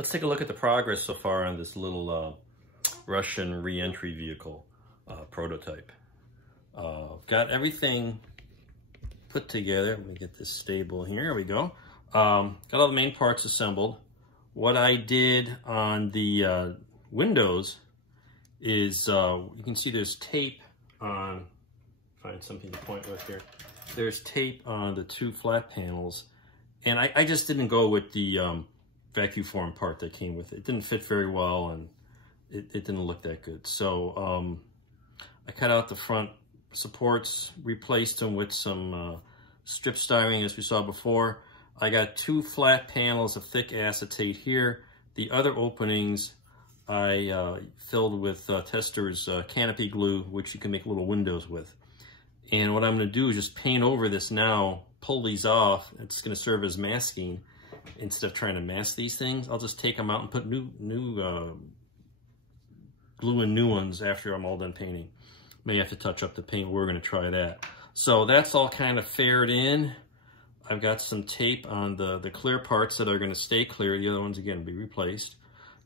Let's take a look at the progress so far on this little Russian re-entry vehicle prototype. Got everything put together. Let me get this stable here. Here we go. Got all the main parts assembled. What I did on the windows is, you can see there's tape on, find something to point with here. There's tape on the two flat panels, and I just didn't go with the vac-form part that came with it. It didn't fit very well, and it didn't look that good. So I cut out the front supports, replaced them with some strip styrene as we saw before. I got two flat panels of thick acetate here. The other openings I filled with Testor's canopy glue, which you can make little windows with. And what I'm going to do is just paint over this now, pull these off. It's going to serve as masking. Instead of trying to mask these things, I'll just take them out and put new glue in new ones after I'm all done painting. May have to touch up the paint. We're going to try that. So that's all kind of fared in. I've got some tape on the clear parts that are going to stay clear. The other ones, again, will be replaced.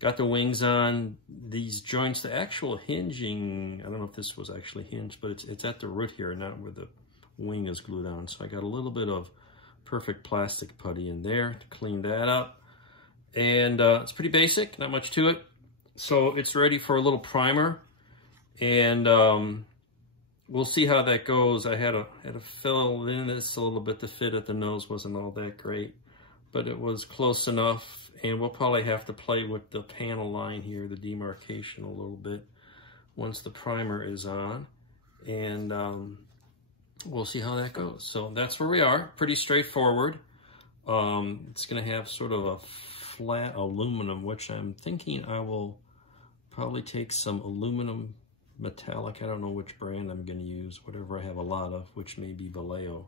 Got the wings on. These joints, the actual hinging, I don't know if this was actually hinged, but it's at the root here, not where the wing is glued on. So I got a little bit of perfect plastic putty in there to clean that up. And it's pretty basic, not much to it. So it's ready for a little primer. And we'll see how that goes. I had to fill in this a little bit. The fit at the nose wasn't all that great, but it was close enough. And we'll probably have to play with the panel line here, the demarcation a little bit, once the primer is on. And we'll see how that goes. So that's where we are. Pretty straightforward. It's going to have sort of a flat aluminum, which I'm thinking I will probably take some aluminum metallic. I don't know which brand I'm going to use, whatever I have a lot of, which may be Vallejo,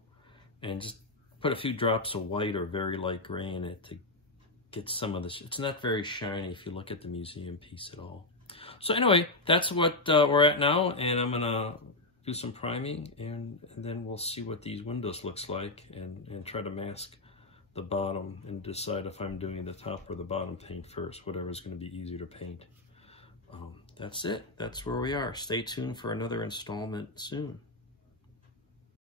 and just put a few drops of white or very light gray in it to get some of this. It's not very shiny if you look at the museum piece at all. So anyway, that's what we're at now, and I'm going to do some priming, and then we'll see what these windows looks like, and try to mask the bottom and decide if I'm doing the top or the bottom paint first, whatever is going to be easier to paint. That's it. That's where we are. Stay tuned for another installment soon.